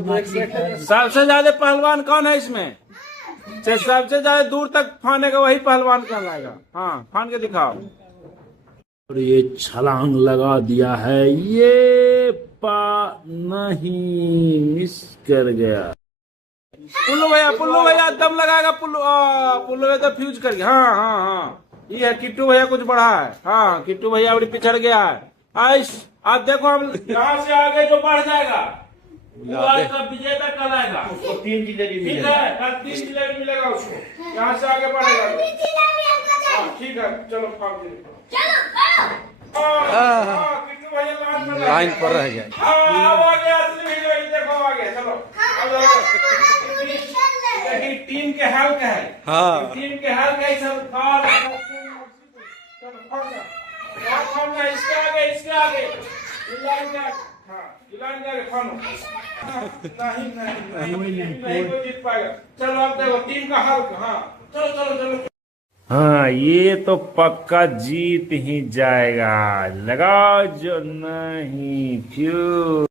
सबसे ज्यादा पहलवान कौन है इसमें? सबसे ज्यादा दूर तक फानेगा वही पहलवान कहलाएगा। हाँ, फान के दिखाओ। और ये छलांग लगा दिया है, ये नहीं, मिस कर गया। पुल्लू भैया दम लगाएगा। पुल्लू भैया तो फ्यूज कर गया। हाँ हाँ हाँ, ये है किट्टू भैया कुछ बढ़ा है। हाँ, किट्टू भैया बड़ी पिछड़ गया है। आइस आप देखो, हम यहाँ से आगे जो बढ़ जाएगा वो आज का विजेता कहलाएगा। उसको 3 जिलेबी मिलेगा। कल 3 जिलेबी मिलेगा उसको। यहाँ से आगे बढ़ेगा। ठीक है, चलो किट्टू भैया लाइन पर रह गया। देखो आगे चलो। टीम के हाल का है। हाँ, टीम के हाल का ही सब। इसके आगे नहीं कोई जीत पाएगा। चलो आप देखो टीम का हाल। हाँ चलो चलो चलो। हाँ, ये तो पक्का जीत ही जाएगा। लगा जो नहीं फ्यूज।